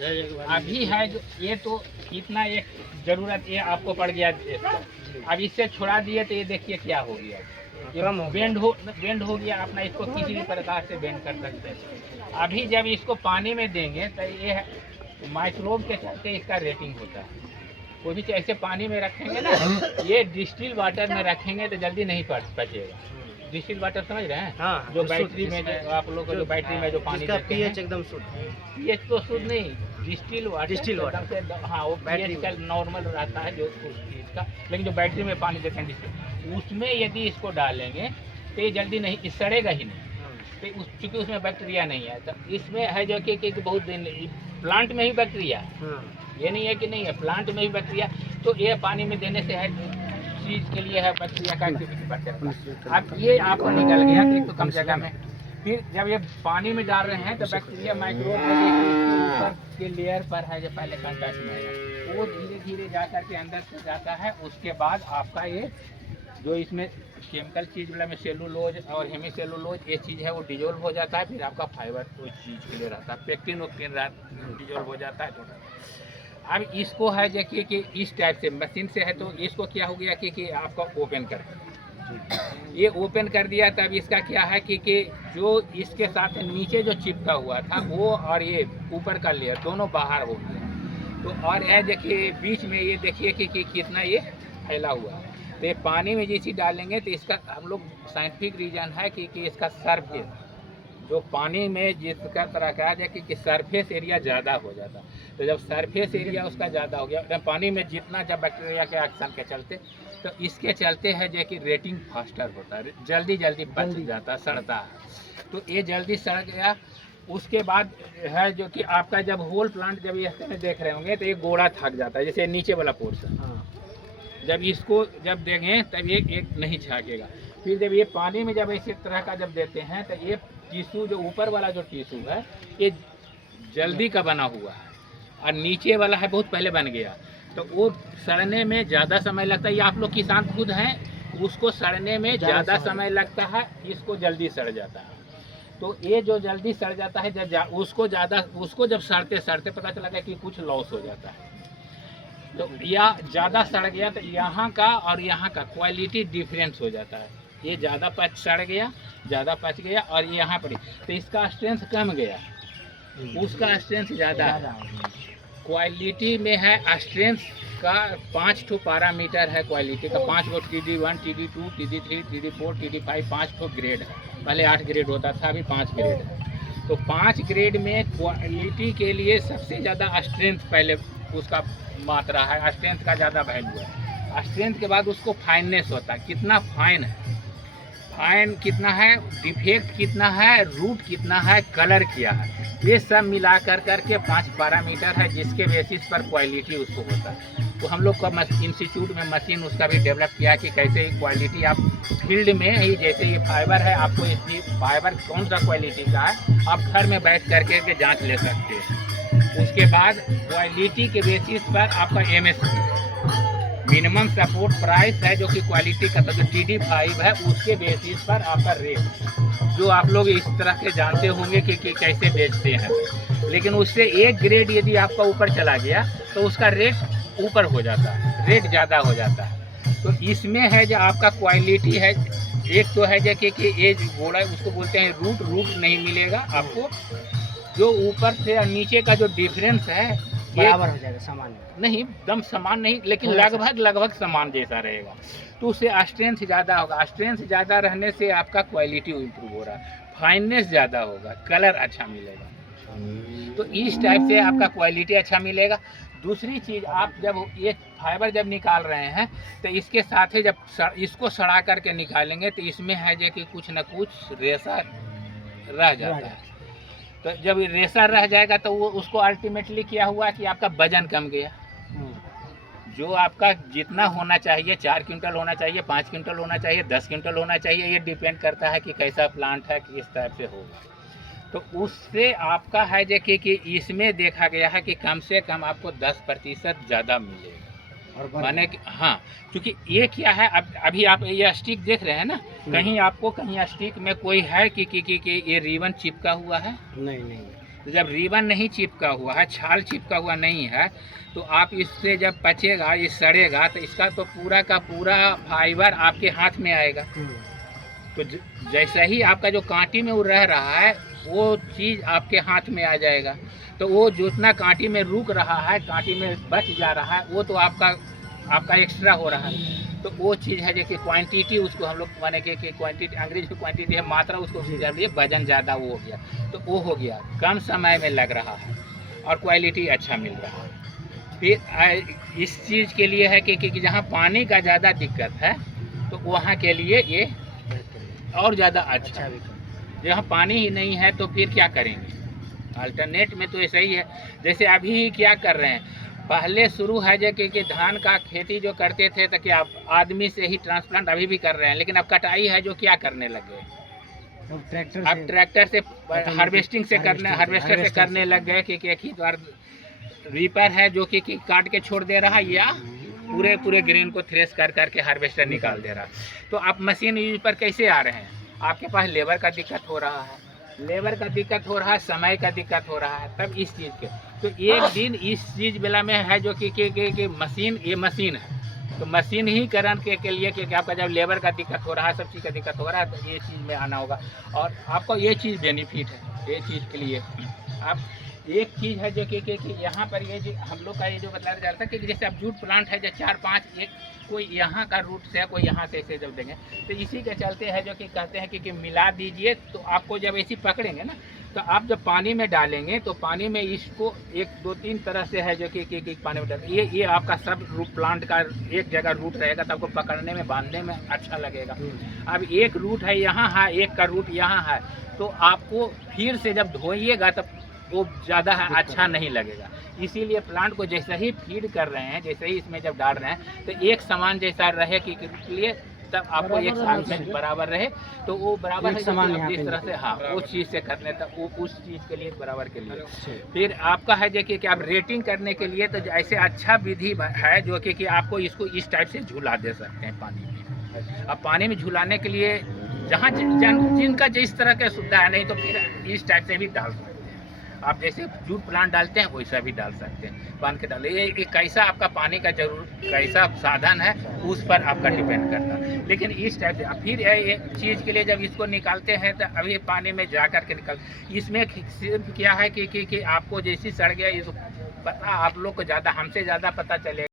अभी है जो ये तो इतना एक जरूरत ये आपको पड़ गया इसका। अब इससे छुड़ा दिए तो ये देखिए क्या हो गया, ये बेंड हो गया अपना। इसको किसी भी प्रकार से बेंड कर सकते हैं। अभी जब इसको पानी में देंगे तो ये माइक्रोब के चलते इसका रेटिंग होता है। कोई भी ऐसे पानी में रखेंगे ना, ये डिस्टिल वाटर में रखेंगे तो जल्दी नहीं पचेगा। डिस्टिल वाटर समझ रहे हैं? हाँ, जो बैटरी में जो आप लोग को जो बैटरी में जो पानी इसका देते पीएच हैं, एकदम शुद्ध। पीएच तो शुद्ध नहीं, डिस्टिल वाटर डिस्टिल से हाँ वो बैटरी पीएच का नॉर्मल रहता है जो उस चीज़ का। लेकिन जो बैटरी में पानी देते हैं डिस्टिल, उसमें यदि इसको डालेंगे तो ये जल्दी नहीं सड़ेगा ही नहीं। तो चूँकि उसमें बैक्टीरिया नहीं है, तो इसमें है जो कि बहुत दिन प्लांट में ही बैक्टीरिया, ये नहीं है कि नहीं है, प्लांट में ही बैक्टीरिया। तो ये पानी में देने से है चीज़ के लिए है बैक्टीरिया का एक्टिविटी बढ़ता है। अब ये आपको निकल गया तो एक तो कम जगह में, फिर जब ये पानी में डाल रहे हैं तो बैक्टीरिया माइक्रोब ऊपर के लेयर पर है जो पहले कंटेक्ट में है, वो धीरे धीरे जा करके अंदर से जाता है। उसके बाद आपका ये जो इसमें केमिकल चीज़ वाला में सेलुलोज और हेमीसेलुलोज ये चीज़ है वो डिजोल्व हो जाता है। फिर आपका फाइबर उस चीज़ के लिए रहता है, पेक्टिन वक्टिन डिजोल्व हो जाता है थोड़ा। अब इसको है देखिए कि इस टाइप से मशीन से है तो इसको क्या हो गया कि आपका ओपन कर ये ओपन कर दिया। तब इसका क्या है कि जो इसके साथ नीचे जो चिपका हुआ था वो और ये ऊपर का लेयर दोनों बाहर हो गया। तो और यह देखिए बीच में ये देखिए कि कितना ये फैला हुआ है। तो ये पानी में जैसे डालेंगे तो इसका हम लोग साइंटिफिक रीजन है कि इसका सरफेस जो पानी में जिसका तरह कहा जाए कि सरफेस एरिया ज़्यादा हो जाता। तो जब सरफेस एरिया उसका ज़्यादा हो गया पानी में जितना जब बैक्टीरिया के एक्शन के चलते, तो इसके चलते है जो कि रेटिंग फास्टर होता है, जल्दी पच जाता, सड़ता है। तो ये जल्दी सड़ गया। उसके बाद है जो कि आपका जब होल प्लांट जब ये में देख रहे होंगे तो ये गोड़ा थक जाता है, जैसे नीचे वाला पोर्शन। जब इसको जब देंगे तब ये एक नहीं छाकेगा। फिर जब ये पानी में जब इसी तरह का जब देते हैं तो ये टिश्यू जो ऊपर वाला जो टिश्यू है ये जल्दी का बना हुआ है और नीचे वाला है बहुत पहले बन गया। तो वो सड़ने में ज़्यादा समय लगता है। ये आप लोग किसान खुद हैं, उसको सड़ने में ज़्यादा समय लगता है, इसको जल्दी सड़ जाता है। तो ये जो जल्दी सड़ जाता है जब उसको जब सड़ते पता चला कि कुछ लॉस हो जाता है। तो या ज़्यादा सड़ गया तो यहाँ का और यहाँ का क्वालिटी डिफरेंस हो जाता है। ये ज़्यादा सड़ गया, ज़्यादा पच गया और यहाँ पर तो इसका स्ट्रेंथ कम गया, उसका स्ट्रेंथ ज़्यादा है। क्वालिटी में है स्ट्रेंथ का 5 ठो पैरामीटर है क्वालिटी का, 5 गो TD1, TD2, TD3, TD4, TD5 5 ठो ग्रेड है। पहले 8 ग्रेड होता था, अभी 5 ग्रेड है। तो 5 ग्रेड में क्वालिटी के लिए सबसे ज़्यादा स्ट्रेंथ पहले उसका मात्रा है, स्ट्रेंथ का ज़्यादा वैल्यू है। स्ट्रेंथ के बाद उसको फाइननेस होता है, कितना फाइन है, फाइन कितना है, डिफेक्ट कितना है, रूट कितना है, कलर क्या है, ये सब मिला कर के 5 पैरामीटर है जिसके बेसिस पर क्वालिटी उसको होता है। तो हम लोग का इंस्टीट्यूट में मशीन उसका भी डेवलप किया कि कैसे क्वालिटी आप फील्ड में ही, जैसे ये फाइबर है आपको इसकी फाइबर कौन सा क्वालिटी का है आप घर में बैठ करके के जाँच ले सकते हैं। उसके बाद क्वालिटी के बेसिस पर आपका MSP मिनिमम सपोर्ट प्राइस है जो कि क्वालिटी का जो TD5 है उसके बेसिस पर आपका रेट जो आप लोग इस तरह के जानते होंगे कि कैसे बेचते हैं। लेकिन उससे एक ग्रेड यदि आपका ऊपर चला गया तो उसका रेट ऊपर हो जाता है, रेट ज़्यादा हो जाता है। तो इसमें है जो आपका क्वालिटी है, एक तो है जो कि ये गोड़ा उसको बोलते हैं रूट नहीं मिलेगा आपको, जो ऊपर से और नीचे का जो डिफरेंस है बराबर हो जाएगा, समान नहीं, एकदम समान नहीं लेकिन लगभग समान जैसा रहेगा। तो उससे स्ट्रेंथ ज़्यादा होगा, स्ट्रेंथ ज़्यादा रहने से आपका क्वालिटी इम्प्रूव हो रहा है, फाइननेस ज़्यादा होगा, कलर अच्छा मिलेगा। तो इस टाइप से आपका क्वालिटी अच्छा मिलेगा। दूसरी चीज़, आप जब ये फाइबर जब निकाल रहे हैं तो इसके साथ ही जब इसको सड़ा करके निकालेंगे तो इसमें है जो कि कुछ न कुछ रेसा रह जाता है। तो जब रेसा रह जाएगा तो वो उसको अल्टीमेटली क्या हुआ कि आपका वजन कम गया। जो आपका जितना होना चाहिए 4 क्विंटल होना चाहिए, 5 क्विंटल होना चाहिए, 10 क्विंटल होना चाहिए, ये डिपेंड करता है कि कैसा प्लांट है, किस टाइप से होगा। तो उससे आपका है जो कि इसमें देखा गया है कि कम से कम आपको 10% ज़्यादा मिलेगा। और माने कि हाँ, क्योंकि ये क्या है, अभी आप ये स्टिक देख रहे हैं ना, कहीं आपको कहीं स्टिक में कोई है कि ये रिबन चिपका हुआ है? नहीं। तो जब रिबन नहीं चिपका हुआ है, छाल चिपका हुआ नहीं है, तो आप इससे जब पचेगा, ये सड़ेगा, तो इसका तो पूरा का पूरा फाइबर आपके हाथ में आएगा। तो जैसा ही आपका जो कांटी में वो रह रहा है, वो चीज़ आपके हाथ में आ जाएगा। तो वो जितना कांटी में रुक रहा है, कांटी में बच जा रहा है, वो तो आपका एक्स्ट्रा हो रहा है। तो वो चीज़ है जो कि क्वांटिटी, उसको हम लोग माने कि क्वांटिटी, अंग्रेजी में क्वांटिटी है मात्रा, उसको जब लिए वजन ज़्यादा वो हो गया, तो वो हो गया, कम समय में लग रहा है और क्वालिटी अच्छा मिल रहा है। फिर इस चीज़ के लिए है कि जहाँ पानी का ज़्यादा दिक्कत है, तो वहाँ के लिए ये और ज़्यादा अच्छा है। जहाँ पानी ही नहीं है तो फिर क्या करेंगे? अल्टरनेट में तो ऐसा ही है। जैसे अभी क्या कर रहे हैं, पहले शुरू है जो कि धान का खेती जो करते थे, तो क्या आदमी से ही ट्रांसप्लांट अभी भी कर रहे हैं, लेकिन अब कटाई है जो क्या करने लगे, अब ट्रैक्टर से हार्वेस्टिंग से करने, हार्वेस्टर से करने लग गए कि एक ही बार रीपर है जो कि काट के छोड़ दे रहा है, या पूरे ग्रेन को थ्रेश कर करके हार्वेस्टर निकाल दे रहा है। तो आप मशीन यूज पर कैसे आ रहे हैं? आपके पास लेबर का दिक्कत हो रहा है, समय का दिक्कत हो रहा है, तब इस चीज़ के तो एक दिन इस चीज़ बेला में है जो कि मशीन, ये मशीन है, तो मशीन ही करण के लिए कि आपका जब लेबर का दिक्कत हो रहा है, सब चीज़ का दिक्कत हो रहा है, तो ये चीज़ में आना होगा। और आपको ये चीज़ बेनिफिट है, ये चीज़ के लिए आप एक चीज़ है जो कि यहाँ पर ये जो हम लोग का ये जो बताया जा रहा था कि जैसे अब जूट प्लांट है जो 4-5, एक कोई यहाँ का रूट से है, कोई यहाँ से ऐसे जब देंगे, तो इसी के चलते है जो कि कहते हैं कि मिला दीजिए। तो आपको जब ऐसी पकड़ेंगे ना, तो आप जब पानी में डालेंगे, तो पानी में इसको 1-2-3 तरह से है जो कि पानी में डालेंगे, ये आपका सब रूट प्लांट का एक जगह रूट रहेगा, तो आपको पकड़ने में, बांधने में अच्छा लगेगा। अब एक रूट है यहाँ है, एक का रूट यहाँ है, तो आपको फिर से जब धोइएगा तब वो ज़्यादा अच्छा नहीं लगेगा। इसीलिए प्लांट को जैसे ही फीड कर रहे हैं, जैसे ही इसमें जब डाल रहे हैं, तो एक समान जैसा रहे कि लिए तब आपको एक साल में बराबर रहे, तो वो बराबर है समान जिस तरह से, हाँ, उस चीज़ से करने तक वो उस चीज़ के लिए बराबर के लिए। फिर आपका है जो कि आप रेटिंग करने के लिए, तो ऐसे अच्छा विधि है जो कि आपको इसको इस टाइप से झूला दे सकते हैं पानी में। अब पानी में झूलाने के लिए जहाँ जिनका जिस तरह की सुविधा है, नहीं तो फिर इस टाइप से भी डाल सकते हैं। आप जैसे जूट प्लांट डालते हैं वैसा भी डाल सकते हैं, बांध के डाले। ये कैसा आपका पानी का कैसा साधन है, उस पर आपका डिपेंड करता है। लेकिन इस टाइप से फिर एक चीज़ के लिए जब इसको निकालते हैं, तो अभी पानी में जा कर के निकाल, इसमें सिर्फ क्या है कि आपको जैसी सड़ गया, इस पता आप लोग को ज़्यादा, हमसे ज़्यादा पता चलेगा।